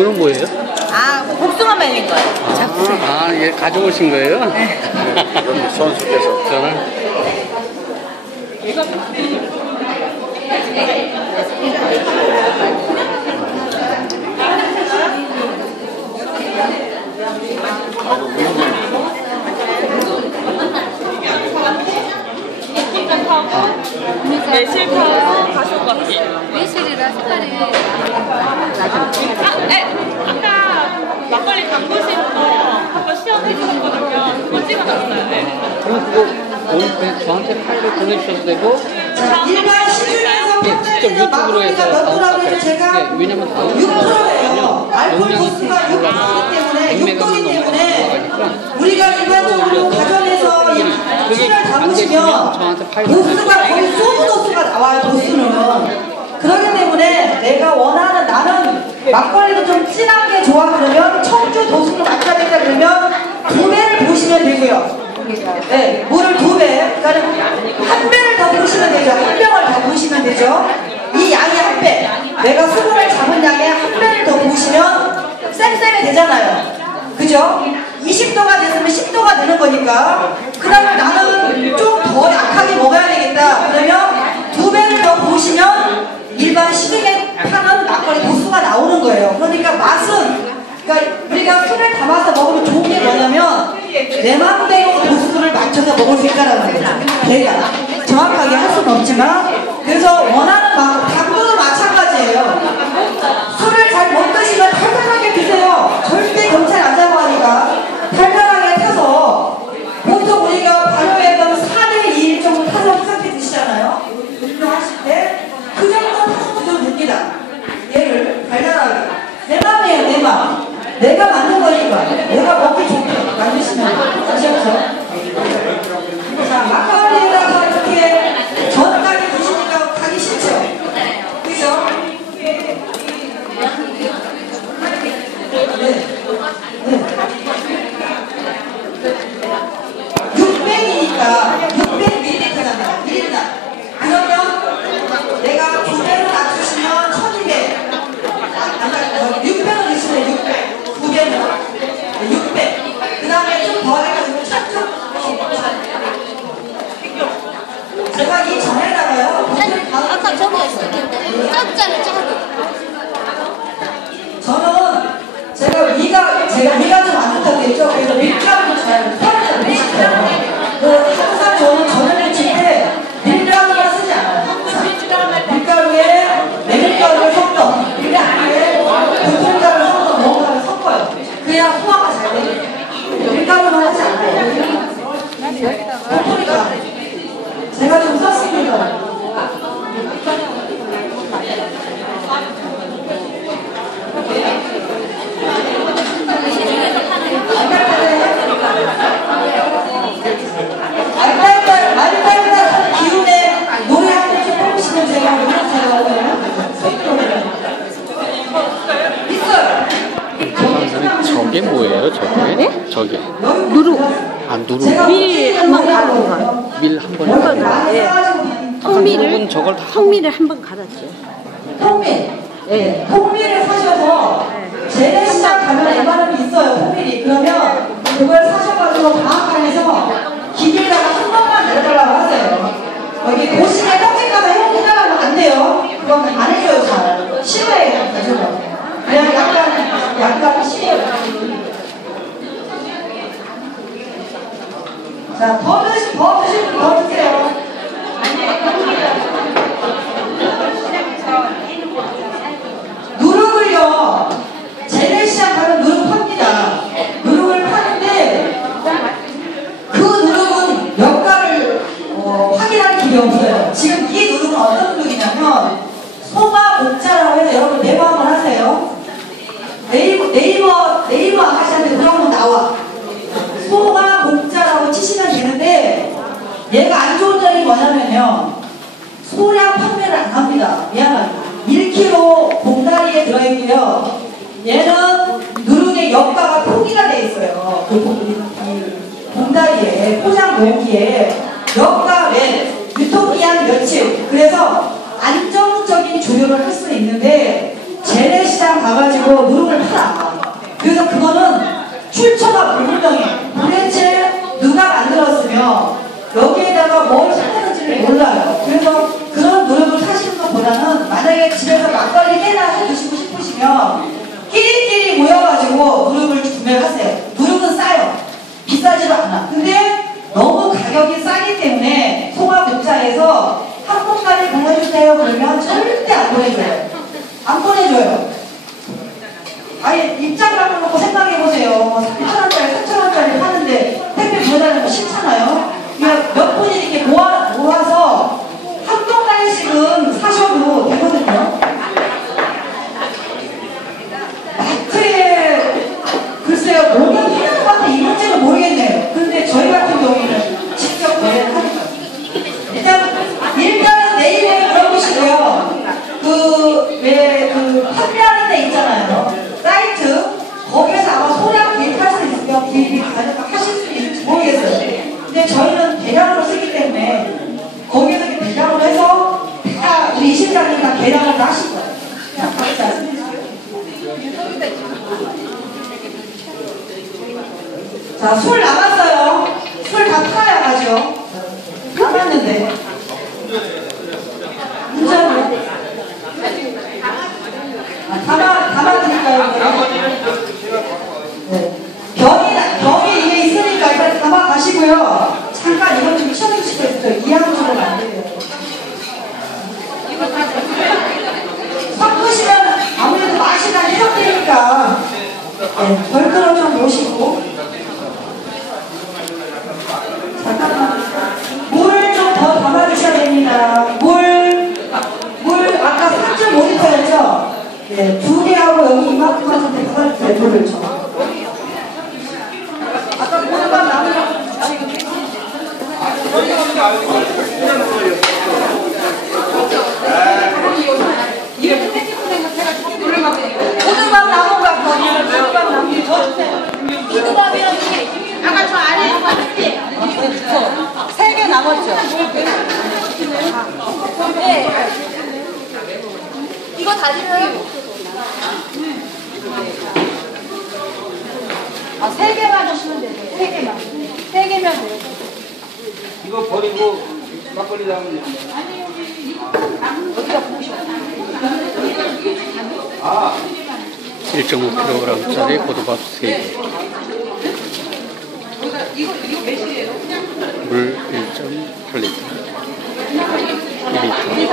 이거는 뭐예요? 아, 복숭아 말린 거예요. 얘 가져오신 거예요? 네. 선수께서. 저는 매실파고 가시오커피. 매실이라 색깔이 아까 막걸리 담그신 거 한번 시연해 주셨거든요. 그거 찍어놨어요. 네. 그럼 그거 오늘 그냥 저한테 파일을 보내주셔도 되고 일반 시중에서 직접 유튜브로 해서 다운받아요. 제가 왜냐면 다운 6%예요. 알코올 도수가 6%이기 때문에 6도이기 때문에 우리가 일반적으로 가정에서 술을 담으시면 도수가 거의 소주 도수가 나와요. 도수는. 그렇기 때문에 내가 원하는 나는 막걸리도 좀 진한 게 좋아 그러면 청주 도수를 맞춰야 된다 그러면 2배를 보시면 되고요. 네, 물을 2배, 그러니까 1배를 더 부으시면 되죠. 1병을 더 부으시면 되죠. 이 양이 1배. 내가 수분을 잡은 양에 1배를 더 부으시면 쌤쌤이 되잖아요. 그죠? 20도가 됐으면 10도가 되는 거니까. 그러면 나는 좀 더 약하게 먹어야 되겠다. 그러면 2배를 더 부으시면 일반 시중에 파는 막걸리 도수가 나오는 거예요. 그러니까 맛은, 그러니까 우리가 술을 담아서 먹으면 좋은 게 뭐냐면 내 맘대로 도수를 맞춰서 먹을 수 있다는 거죠. 내가 정확하게 할 수는 없지만 그래서 원하는 만큼 당도도 마찬가지예요. 술을 잘 못 드시면 달달하게 드세요. 절대 경찰 안 잡고 하니까 달달하게 타서 보통 우리가 발효했던 4대 2 정도 타서 이렇게 드시잖아요. 운동하실 때 그 정도 타서 드셔도 됩니다. 얘를 달달하게 내 맘이에요. 내 맘. 내가 만든 거니까 내가 먹기 좋게 만드시면 아시겠죠? 자, 막걸리에다가 이렇게 전까지 드시니까 가기 싫죠? 그죠? 네. 600이니까 600ml잖아요. 1인당. 그러면 내가 2배로 낮추시면 1200. 600을 드시면 600. 2배는 600. 그 다음에 좀 더 해가지고 참좀 제가 이 전에다가요. 아까 저기 있을 텐데 짭짤을 짜고 저는 제가 위가 좀 안 좋다고 했죠. 그래서 밀가루도 잘 사용을 못 시켜요. 항상 저는 전을 부칠 때 밀가루를 쓰지 않아요. 밀가루에 메밀가루를 섞어 밀가루에 보통가루를 섞어 뭔가를 섞어요. 그래야 소화가 잘 돼요. 밀가루는 하지 않아요. 보통이가 제가 좀 썼습니다. 알딸딸 기운에 노래 한 곡 뽑으시면 제가 있어요. 저게 뭐예요? 저게? 네? 저게 누룩 아 누룩 밀 한 번 갈은 거 밀 한 번. 예. 누룩은 저걸 다 통밀을 한 번 갈았죠. 통밀. 예. 통밀을 사셔서 재래시장 가면 웬만하면 있어요. 통밀이. 그러면 그걸 사셔가지고 방앗간에서 기계에다가 한 번만 내려달라고 하세요. 여기 도시에 떡집가서 해달라고 안 돼요. 그건 안 해줘요. 잘. 싫어해요. 그냥 약간 싫어요. 자, 더 드시면 더 드세요. 누룩을요, 재래시장 가면 누룩 팝니다. 누룩을 파는데, 그 누룩은 역가를 확인할 길이 없어요. 지금 이 누룩은 어떤 누룩이냐면, 소가 목자라고 해서 여러분 네이버 한번 하세요. 네이버 아가씨한테 물어보면 나와. 소가 목자라고 치시면 되는데, 얘가 안 좋은 점이 뭐냐면요, 소량 판매를 안 합니다. 미안합니다. 1kg 봉다리에 들어있고요. 얘는 누룩의 역가가 표기가 돼 있어요. 그 봉다리에, 포장 용기에 역가 몇, 유통기한 며칠. 그래서 안정적인 조류를 할 수 있는데 재래시장 가가지고 가지고 누룩을 팔아. 그래서 그거는 출처가 불분명해. 도대체 누가 만들었으며 여기에다가 뭘 섞었는지를 몰라요. 그래서 그런 누룩을 사시는 것보다는 만약에 집에서 막걸리 깨나 해 드시고 싶으시면 끼리끼리 모여가지고 누룩을 구매를 하세요. 누룩은 싸요. 비싸지도 않아. 근데 너무 가격이 싸기 때문에 송화공사에서 한 봉다리 보내주세요 그러면 절대 안 보내줘요. 안 보내줘요. 아예 입장 바꿔놓고 생각해보세요. 3,000원짜리, 4,000원짜리 파는데 택배 보내달라는 거 싫잖아요. 그냥 몇 분이 이렇게 모아서 한 봉다리씩은 사셔도 되거든요. 마트에 글쎄요, 뭐가 필요한 것 같아. 이 문제는 모르겠네요. 근데 저희 같은 경우에는 직접 거래를 하니까. 일단은 네이버에 물어보시고요. 판매하는 데 있잖아요. 사이트. 거기에서 아마 소량 구입할 수 있으면 구입이 가능하실 수 있을지 모르겠어요. 근데 저희는 대량으로 쓰기 때문에 거기에서 대량으로 해서 다 우리 이실장님 다 대량으로 하실 거예요. 그냥 각자. 자, 술 남았어요. 술 다 팔아야 가죠. 남았는데. 문자로. 담아드릴까요? 네. 병이 이게 있으니까 일단 담아가시고요. 잠깐 이것 좀 치워주시고 있어요. 이항주로 만들게요. 섞으시면 아무래도 맛이 다 해석되니까 네, 별도로 좀 놓으시고 잠깐만 물을 좀 더 담아주셔야 됩니다. 물 아까 3.5리터였죠? 네, 2개하고 여기 이만큼만 좀 담아주세요. 물을 좀 아까 보는밤 나무랑 오늘밤 남은 거 같거든요. 오늘밤 남은 거 주세요. 오늘밤이랑 아까 저 안에 3개 남았죠? 네. 이거 다 드려요? 3개만 주시면 돼요. 3개만. 3개면 돼요. 이거 버리고 막걸리 담으면 됩니다. 아니 여기 어디다 부으셔? 1.5kg짜리 고두밥 3개. 이거 몇이에요? 물 1.8리터. 2리터.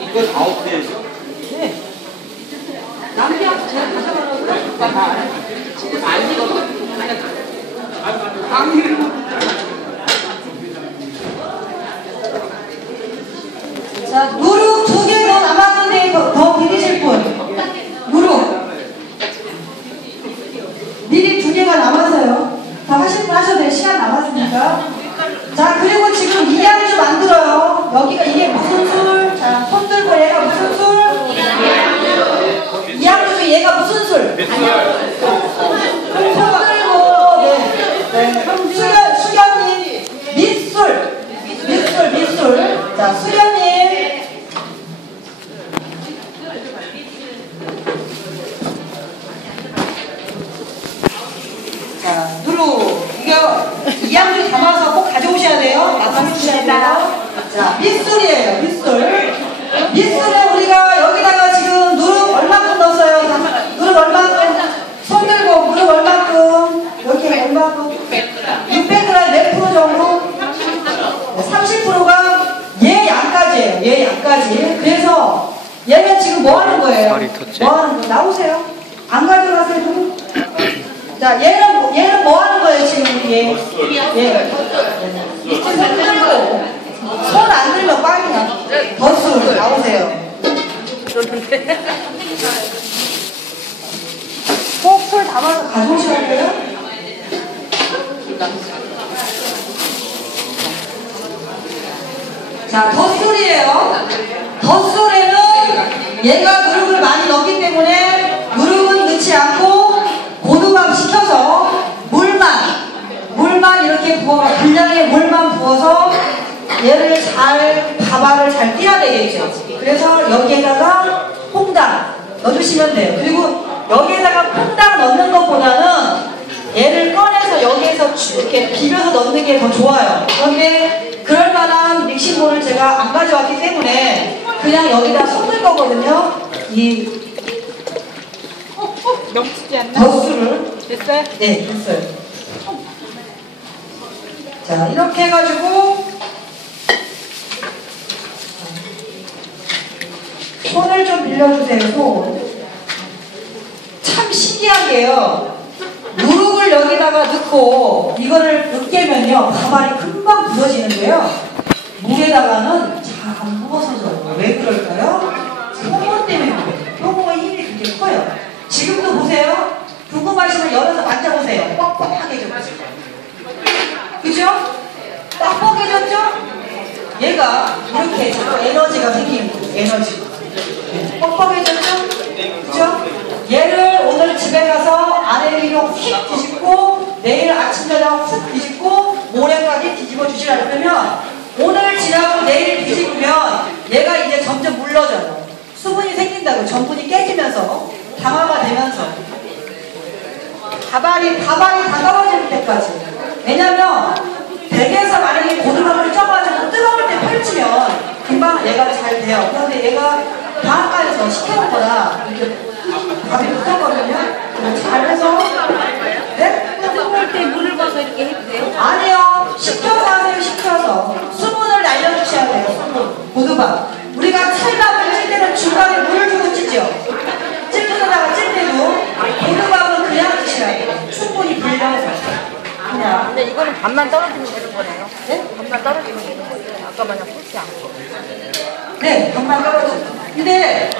이거 다 없애야죠? 네. 남편 제가 가져가라고요? 지금 안 익어서. 자, 누룩 2개 더 남았는데 더 드리실 분. 누룩. 미리 2개가 남았어요. 다 하실 분 하셔도 돼요. 시간 남았으니까. 자, 그리고 지금 이양주 만들어요. 여기가 이게 무슨 술? 자, 손 들고 얘가 무슨 술? 이양주 중에 얘가 무슨 술? 손 들고, 네. 수련님, 밑술. 자, 수련님. 자, 누룩. 이거 이양주 담아서 꼭 가져오셔야 돼요. 나눠주셔야 돼요. 자, 밑술이에요. 밑술에 우리가 여기다가 지금 누룩 얼마큼 넣었어요? 누룩 얼마큼? 손 들고 누룩 얼마큼? 이렇게 얼마큼? 600g 몇 프로 정도? 30%가 얘 양까지예요. 얘 양까지. 그래서 얘는 지금 뭐 하는 거예요? 뭐 하는 거? 나오세요. 안 가져가세요. 자, 얘는 뭐 하는 거예요, 지금 얘? 손 안 들면 빵이야. 덧술 나오세요. 꼭 술 담아서 가져오셔야 돼요? 자, 덧술이에요. 덧술에는 얘가 누룩을 많이 넣기 때문에 누룩은 넣지 않고 고두밥 시켜서 물만 이렇게 부어서 분량의 물만 부어서 얘를 얘를 잘 밥알을 잘 띄어야 되겠죠. 그래서 여기에다가 퐁당 넣어주시면 돼요. 그리고 여기에다가 퐁당 넣는 것보다는 얘를 꺼내서 여기에서 이렇게 비벼서 넣는 게 더 좋아요. 그런데 그럴 만한 믹싱볼을 제가 안 가져왔기 때문에 그냥 여기다 섞을 거거든요. 이 넘치지 않나? 덧수를. 됐어요? 네, 됐어요. 자, 이렇게 해가지고 손을 좀 빌려주세요. 손. 참 신기한 게요. 누룩을 여기다가 넣고 이거를 으깨면요 밥알이 금방 부서지는데요. 물에다가는 잘 안 부서져요. 왜 그럴까요? 효모 때문에 그래요. 효모의 힘이 그렇게 커요. 지금도 보세요. 궁금하시면 열어서 만져보세요. 뻑뻑하게졌죠. 그죠? 뻑뻑해졌죠? 얘가 이렇게 자꾸 에너지가 생기는 거예요. 에너지가. 뻑뻑해졌죠? 그죠? 얘를 오늘 집에 가서 아내들이 휙 뒤집고 내일 아침 저녁 훅 뒤집고 모레까지 뒤집어 주시라 그러면 오늘 지나고 내일 뒤집으면 얘가 이제 점점 물러져요. 수분이 생긴다고 전분이 깨지면서 당화가 되면서 밥알이 가까워질 때까지. 왜냐면 댁에서 만약에 고등어를 쪄가지고 뜨거울 때 펼치면 금방 얘가 잘 돼요. 그런데 얘가 방앗간에서 식혀놓은 거라 이렇게 밥이 붙었거든요. 잘해서 네? 뜨거울 때 물을 벗어 이렇게 해도 돼요? 아니요. 식혀서 하세요. 식혀서 수분을 날려주셔야 돼요. 수분. 고두밥 우리가 찰밥을 찔 때는 중간에 물을 주고 찌죠. 찔러다가 찔 때도 고두밥은 그냥 드셔야 돼요. 충분히 불려서 그냥. 근데 이거는 반만 떨어지면 되는 거네요. 네? 반만 떨어지면 되는 거예요. 아까 마냥 푸지 않고. 네, 반만 떨어져. 근데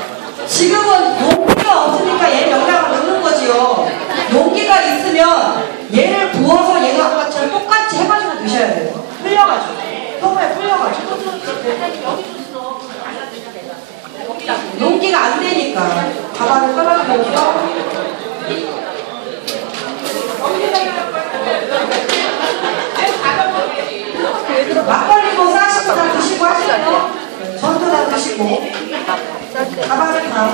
지금은 용기가 없으니까 얘를 여기다가 넣는 거지요. 용기가 있으면 얘를 부어서 얘가 아까처럼 똑같이 해가지고 드셔야 돼요. 흘려가지고. 통에 흘려가지고. 용기가 안 되니까 밥알을 떨어뜨려서 막걸리도 싸시고 다 드시고 하시죠. 전도 다 드시고 밥알을 다.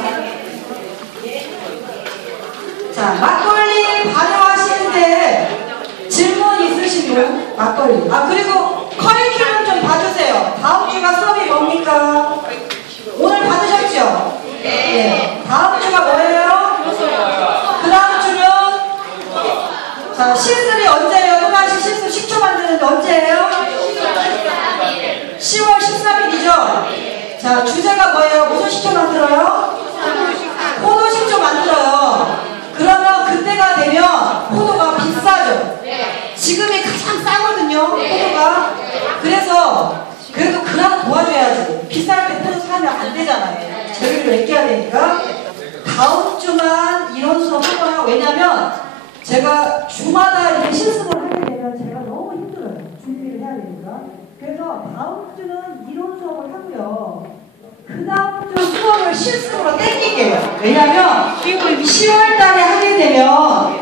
자, 막걸리 발효하시는데 질문 있으신 분? 막걸리. 아, 그리고 커리큘럼 좀 봐주세요. 다음 주가 수업이 뭡니까? 오늘 받으셨죠? 네. 다음 주가 뭐예요? 그 다음 주는 자, 실습이 언제예요? 또다시 실습 식초 만드는데 언제예요? 10월 13일이죠? 자, 주제가 뭐예요? 무슨 식초 만들어요? 포도 식초 만들어요. 그러면 그때가 되면 포도가 비싸죠? 지금이 가장 싸거든요, 포도가. 그래서 그래도 그나마 도와줘야지. 비쌀 때 포도 사면 안 되잖아요. 재료를 아껴야 되니까. 다음 주만 이런 수업 한번 하고. 왜냐면 제가 주마다 이렇게 실습을 하게 되면 제가 너무 힘들어요. 준비를 해야 되니까. 그래서 다음 주는 이론 수업을 하고요. 그 다음 주 수업을 실습으로 땡길게요. 왜냐면 10월 달에 하게 되면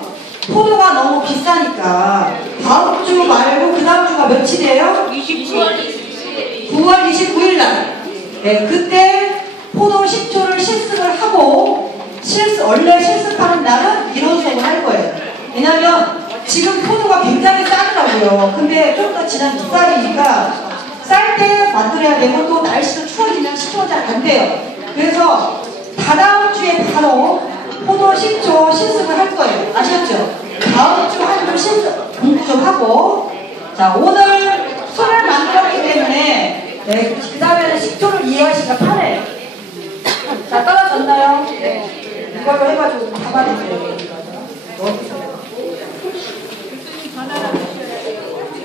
포도가 너무 비싸니까 다음 주 말고 그 다음 주가 며칠이에요? 9월 29일 날. 네, 그때 포도 식초를 실습을 하고 원래 실습하는 날은 이론 수업을 할 거예요. 왜냐면 지금 포도가 굉장히 싸더라고요. 근데 좀 더 지난 2달이니까 쌀 때 만들어야 되고 또 날씨도 추워지면 식초가 잘 안 돼요. 그래서 다다음 주에 바로 포도 식초 실습을 할 거예요. 아셨죠? 다음 주 한 주 실습 공부 좀 하고. 자, 오늘 술을 만들었기 때문에 네, 그 다음에는 식초를 이해하시기가 편해요. 자, 떨어졌나요? 네. 이걸로 해가지고 가만히세요.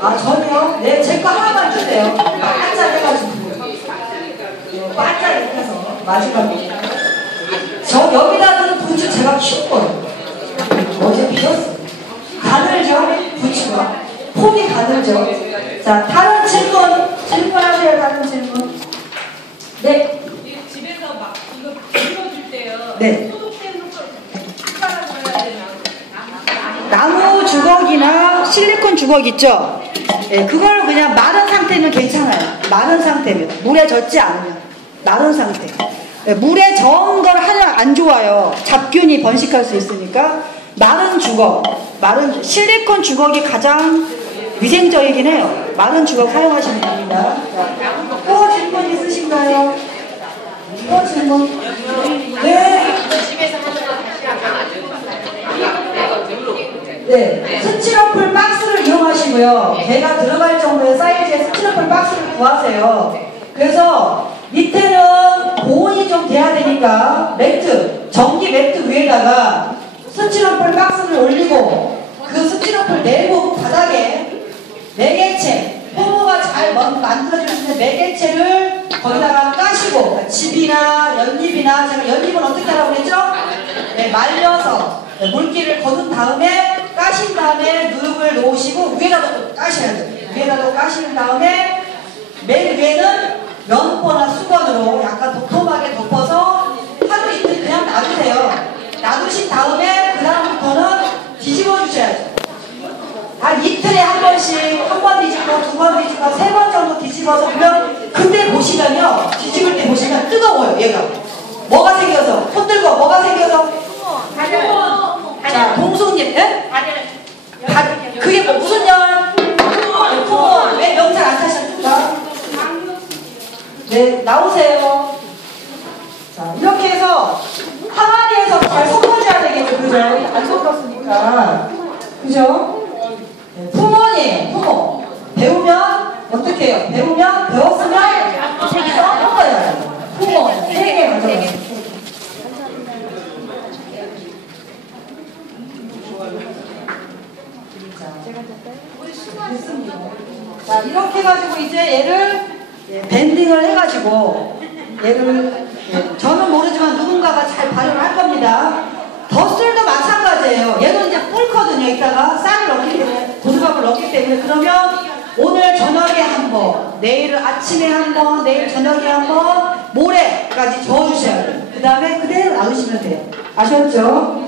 아, 전이요? 네, 제 거 하나만 주세요. 반짝 해가지고. 반짝 이렇게 해서 마지막에. 저 여기다 두는 부추 제가 키운 거예요. 어제 비었어요. 가늘죠? 부추가. 폼이 가늘죠? 자, 다른 질문하세요. 다른 질문. 네. 집에서 막 이거 빌려줄 때요. 네. 소독되는 걸 숟가락 줘야 되나? 나무 주걱이나 실리콘 주걱 있죠? 네, 그걸 그냥 마른 상태면 괜찮아요. 마른 상태면. 물에 젖지 않으면. 마른 상태. 네, 물에 저은 걸 하면 안 좋아요. 잡균이 번식할 수 있으니까. 마른 주걱. 실리콘 주걱이 가장 위생적이긴 해요. 마른 주걱 사용하시면 됩니다. 또 질문 있으신가요? 또 질문? 네. 네. 스티로폼 박스를 이용하시고요. 배가 들어갈 정도의 사이즈의 스티로폼 박스를 구하세요. 그래서 밑에는 고온이 좀 돼야 되니까 매트, 전기 매트 위에다가 스티로폼 박스를 올리고 그 스티로폼 내부 바닥에 매개체, 포모가 잘 만들어질 수 있는 매개체를 거기다가 까시고 집이나 연잎이나 제가 연잎은 어떻게 하라고 그랬죠? 네, 말려서 물기를 거둔 다음에 까신 다음에 누룩을 놓으시고 위에다도 까셔야 돼요. 위에다도 까신 다음에 맨 위에는 면포나 수건으로 약간 도톰하게 덮어서 하루 이틀 그냥 놔두세요. 놔두신 다음에 그 다음부터는 뒤집어 주셔야죠. 한 이틀에 한 번씩 한 번 뒤집고 두 번 뒤집고 세 번 정도 뒤집어서 보면 그때 보시면요. 뒤집을 때 보시면 뜨거워요. 얘가. 뭐가 생겨서? 손 들고 뭐가 생겨서? 자, 동숙님. 예? 그게 뭐 무슨 열? 풍원. 왜 명찰 안 타셨을까? 네, 나오세요. 자, 이렇게 해서 항아리에서 잘 섞어줘야 되겠죠. 그죠? 안 섞었으니까. 그죠? 네, 풍원이에요. 배우면 어떻게 해요? 배웠으면 섞어요. 풍원. 3개 가져가요. 됐습니다. 자, 이렇게 해가지고 이제 얘를 밴딩을 해가지고 얘를 저는 모르지만 누군가가 잘 발효할 겁니다. 덧술도 마찬가지예요. 얘도 이제 뿔거든요. 이따가 쌀을 넣기 때문에 고수밥을 넣기 때문에 그러면 오늘 저녁에 한 번, 내일 아침에 한 번, 내일 저녁에 한 번, 모레까지 저어주셔야 돼요. 그 다음에 그대로 놔두시면 돼요. 아셨죠?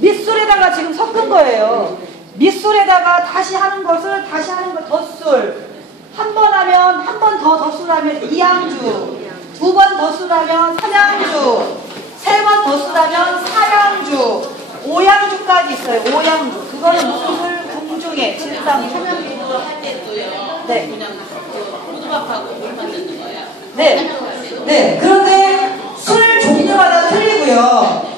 밑술에다가 지금 섞은 거예요. 밑술에다가 다시 하는 것을 다시 하는 거 덧술. 한 번 하면 한 번 더 덧술하면 2양주, 2번 덧술하면 3양주, 3번 덧술하면 4양주, 5양주까지 있어요. 5양주. 그거는 무술 궁중에 질상 소명으로 할 때도요. 네. 고두밥하고 물 만드는 거예요. 네. 네. 그런데 술 종류마다 틀리고요.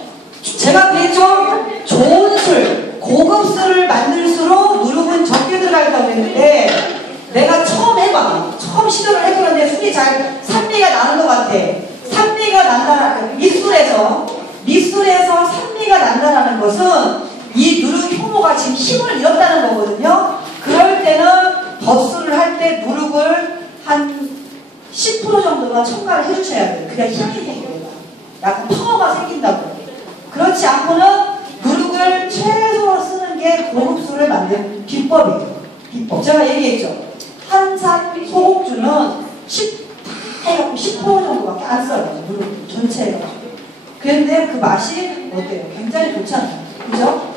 제가 그랬죠? 좋은 술, 고급 술을 만들수록 누룩은 적게 들어가겠다고 했는데 내가 처음 해봐. 처음 시도를 해보는데 술이 잘 산미가 나는 것 같아. 산미가 난다는 밑술에서 산미가 난다는 것은 이 누룩 효모가 지금 힘을 잃었다는 거거든요. 그럴 때는 덧술을 할 때 누룩을 한 10% 정도만 첨가를 해주셔야 돼요. 그래야 힘이 생겨요. 약간 파워가 생긴다고. 그렇지 않고는 누룩을 최소로 쓰는 게 고급술을 만드는 비법이에요. 비법. 제가 얘기했죠. 한산 소곡주는 10% 정도밖에 안 써요. 누룩 전체가. 그런데 그 맛이 어때요? 굉장히 좋잖아요. 그죠?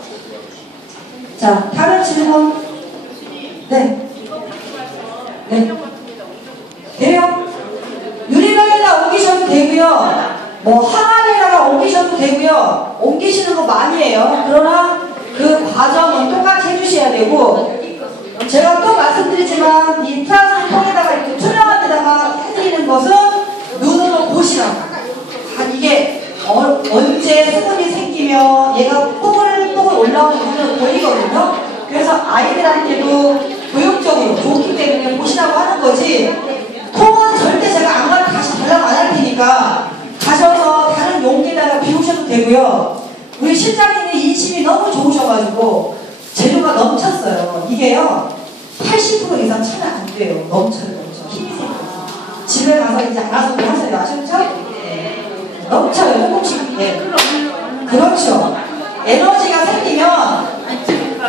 자, 다른 질문. 네. 네. 돼요? 유리병에다 옮기셔도 되고요. 뭐 항아리에다가 옮기셔도 되고요. 옮기시는 거 많이 해요. 그러나 그 과정은 똑같이 해주셔야 되고 제가 또 말씀드리지만 이 플라스틱 통에다가 이렇게 투명한 데다가 해드리는 것은 눈으로 보시라고. 이게 언제 수분이 생기면 얘가 뽀글뽀글 올라오는 눈으로 보이거든요. 그래서 아이들한테도 교육적으로 좋기 때문에 보시라고 하는 거지. 통은 절대 제가 안 가면 다시 달라고 안 할 테니까 가셔서 다른 용기에다가 비우셔도 되고요. 우리 실장님의 인심이 너무 좋으셔가지고 재료가 넘쳤어요. 이게요 80% 이상 차면 안 돼요. 넘쳐요. 힘이 생겨서 집에 가서 이제 알아서 하세요. 아셨죠? 넘쳐요. 조금씩. 네. 그렇죠. 에너지가 생기면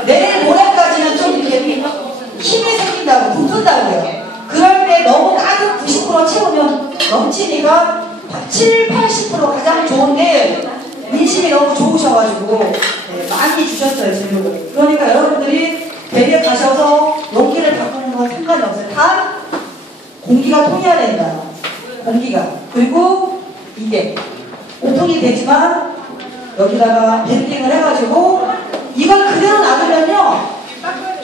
내일 모레까지는 좀 이렇게 힘이 생긴다고 붙는다고요. 그럴 때 너무 가득 90% 채우면 넘치니까 80% 가장 좋은데 인심이 너무 좋으셔가지고 네, 많이 주셨어요, 질문을. 그러니까 여러분들이 대개 가셔서 용기를 바꾸는 건 상관이 없어요. 단 공기가 통해야 된다. 공기가. 그리고 이게 오픈이 되지만 여기다가 밴딩을 해가지고 이걸 그대로 놔두면요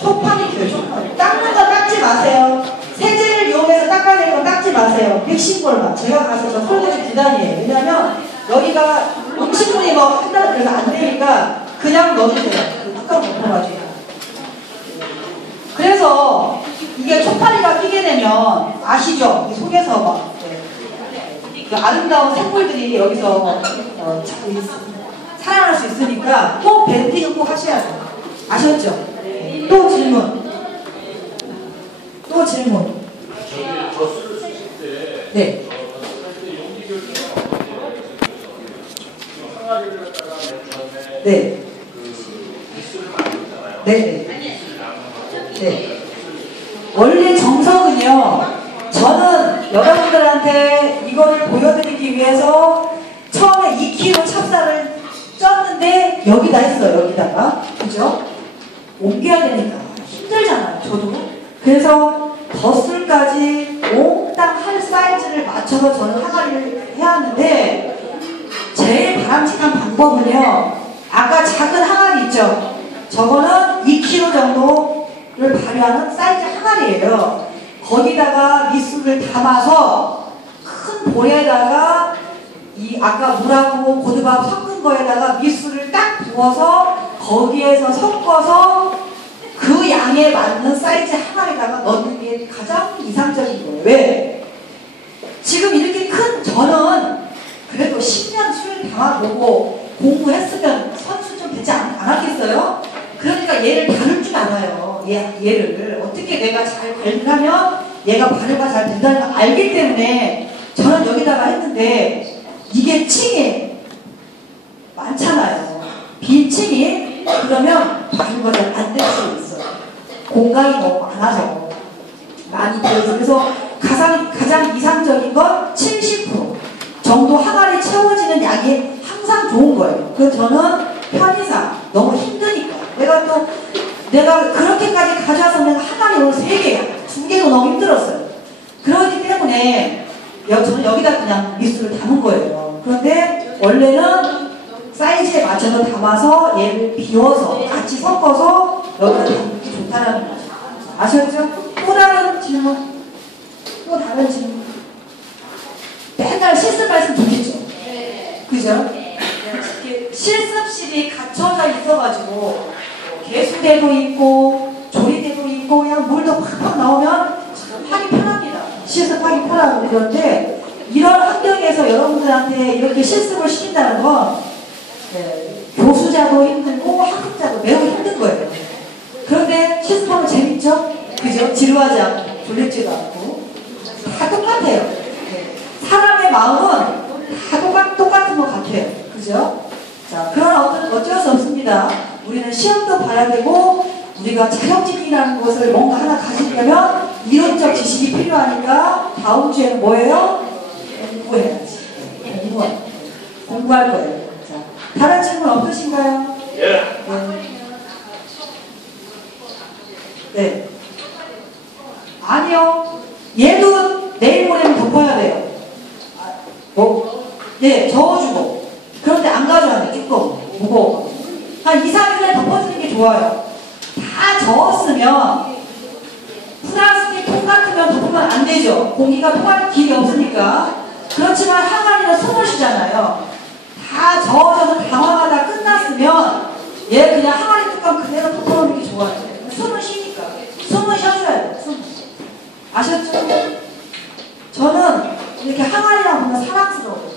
초판이 돼요. 초판. 닦는 거 닦지 마세요. 세제를 이용해서 닦아야 되는 건 닦지 마세요. 믹싱 볼만. 제가 가서 저 설거지 기단이에요. 왜냐면 여기가 음식물이 뭐 한다고 그래서 안 되니까 그냥 넣어주세요. 뚜껑 덮어가지고. 그래서 이게 초파리가 끼게 되면 아시죠? 이 속에서 막 그 아름다운 생물들이 여기서 살아날 수 있으니까 꼭 밴딩을 꼭 하셔야 돼요. 아셨죠? 또 질문. 또 질문. 네. 네. 네. 네. 원래 정석은요, 저는 여러분들한테 이거를 보여드리기 위해서 처음에 2kg 찹쌀을 쪘는데 여기다 했어요. 여기다가. 그죠? 옮겨야 되니까 힘들잖아요. 저도. 그래서 덧술까지 몽땅 할 사이즈를 맞춰서 저는 항아리를 해야 하는데 제일 바람직한 방법은요, 아까 작은 항아리 있죠? 저거는 2kg 정도를 발휘하는 사이즈 항아리예요. 거기다가 밑술을 담아서 큰 볼에다가 이 아까 물하고 고두밥 섞은 거에다가 밑술을 딱 부어서 거기에서 섞어서 그 양에 맞는 사이즈 항아리에다가 넣는 게 가장 이상적인 거예요. 왜? 지금 이렇게 큰 저는 그래도 10년 수련 당해보고 공부했으면 선수 좀 되지 않았겠어요? 그러니까 얘를 다룰 줄 알아요. 얘를 어떻게 내가 잘 관리하면 얘가 발효가 잘 된다는 걸 알기 때문에 저는 여기다가 했는데 이게 층이 많잖아요. 빈 층이 그러면 발효가 잘 안 될 수 있어요. 공간이 너무 많아서 많이 들어서 그래서 가장 이상적인 건 70% 정도 항아리 채워지는 양이 항상 좋은 거예요. 그래서 저는 편의상 너무 힘드니까 내가 그렇게까지 가져와서 내가 항아리 오늘 3개, 2개도 너무 힘들었어요. 그렇기 때문에 저는 여기다 그냥 밑술을 담은 거예요. 그런데 원래는 사이즈에 맞춰서 담아서 얘를 비워서 같이 섞어서 여기다 담는 게 좋다는 거죠. 아셨죠? 또 다른 질문? 또 다른 질문? 맨날 실습 말씀 듣겠죠? 그죠? 실습실이 갖춰져 있어가지고 개수대도 있고 조리대도 있고 그냥 물도 팍팍 나오면 하기 편합니다. 실습하기 편하고. 그런데 이런 환경에서 여러분들한테 이렇게 실습을 시킨다는 건 교수자도 힘들고 학습자도 매우 힘든 거예요. 그런데 실습하면 재밌죠? 그죠? 지루하지 않고 졸립지도 않고 다 똑같아요. 사람의 마음은 다 똑같은 것 같아요. 그죠? 자, 그러나 어쩔 수 없습니다. 우리는 시험도 봐야 되고 우리가 자격증이라는 것을 뭔가 하나 가지려면 이론적 지식이 필요하니까 다음 주에는 뭐예요? 공부해야지. 공부할 거예요. 자, 다른 질문 없으신가요? 예. 네. 아니요. 얘도 내일 모레는 덮어야 돼요. 네, 저어주고. 그런데 안 가져왔네. 조금 무거워. 한 2, 3일에 덮어주는 게 좋아요. 다 저었으면 플라스틱 통 같으면 덮으면 안 되죠. 공기가 통할 길이 없으니까. 그렇지만 항아리는 숨을 쉬잖아요. 다 저어져서 당황하다 끝났으면 얘 그냥 항아리 뚜껑 그대로 덮어놓는 게 좋아요. 숨을 쉬니까. 숨을 쉬어줘야 돼요. 숨을. 아셨죠? 저는 이렇게 항아리랑 보면 사랑스러워요.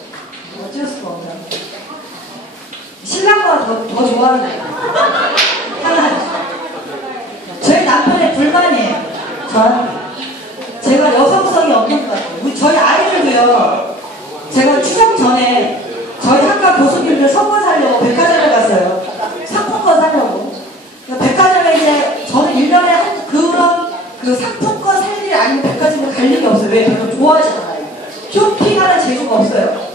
어쩔 수가 없어요. 신랑보다 더 좋아하는 항아리. 저희 남편의 불만이에요. 저한테. 제가 여성성이 없는 것 같아요. 저희 아이들도요. 제가 추석 전에 저희 학과 교수님들 선물 사려고 백화점에 갔어요. 상품권 사려고. 백화점에 이제 저는 1년에 그런 상품권 살 일이 아니면 백화점에 갈 일이 없어요. 왜? 별로 좋아하지 않아요. 쇼핑하는 재주가 없어요.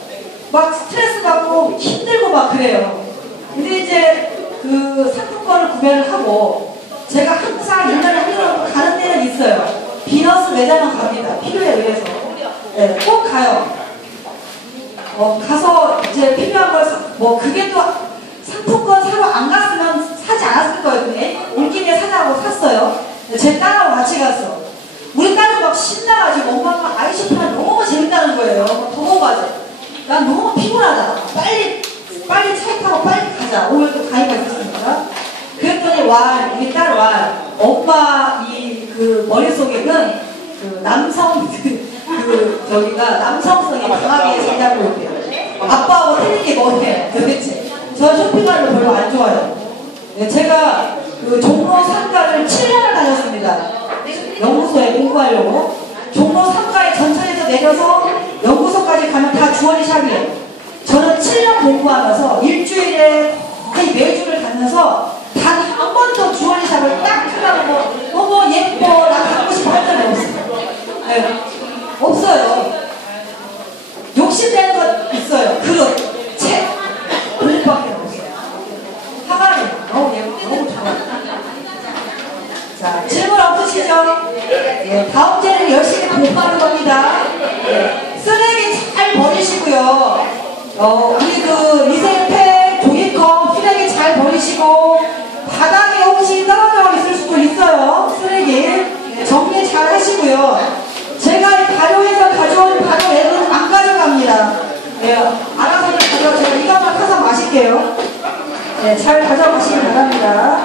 막 스트레스 받고 힘들고 막 그래요. 근데 이제 그 상품권을 구매를 하고 제가 항상 1년에 한 번 가는 데는 있어요. 비너스 매장은 갑니다. 필요에 의해서. 네, 꼭 가요. 가서 이제 필요한 걸 뭐 그게 또 상품권 사러 안 갔으면 사지 않았을 거예요. 근데 온 김에 사자고 샀어요. 제 딸하고 같이 갔어. 우리 딸은 막 신나가지고 엄마가 아이쇼핑이 너무 재밌다는 거예요. 더 먹어가지. 난 너무 피곤하다. 빨리 차에 타고 빨리 가자. 오늘 또 가위가 있었으니까. 그랬더니 우리 딸 엄마 그 머릿속에는 그 남성성이 강하게 자리하고 있대요. 아빠하고 틀린 게 뭐예요 도대체. 저 쇼핑하는 거 별로 안 좋아해요. 네, 제가 그 종로 3가를 7년을 다녔습니다. 연구소에 공부하려고. 종로 3가에 전철에서 내려서 연구소까지 가면 다 주얼리 샵이에요. 저는 7년 공부하면서 일주일에 거의 매주를 다녀서 단 한 번도 주얼리 샵을 딱 쳐다보고 어머 예뻐 나 갖고 싶어 할 적이 없어요. 네, 없어요. 욕심내는 거 있어요. 그릇, 책, 그릇밖에 없어요. 하나님 너무 예뻐, 너무 좋아. 자, 질문 없으시죠? 예, 다음 주에는 열심히 공부하는 겁니다. 예, 쓰레기 잘 버리시고요. 우리 그 위생팩, 종이컵, 쓰레기 잘 버리시고 바닥에 혹시 떨어져 있을 수도 있어요. 쓰레기 예, 정리 잘 하시고요. 제가 발효해서 가져온 발효액은 안 가져갑니다. 예, 알아서 가져가. 제가 이것만 타서 마실게요. 네, 잘 가져가시기 바랍니다.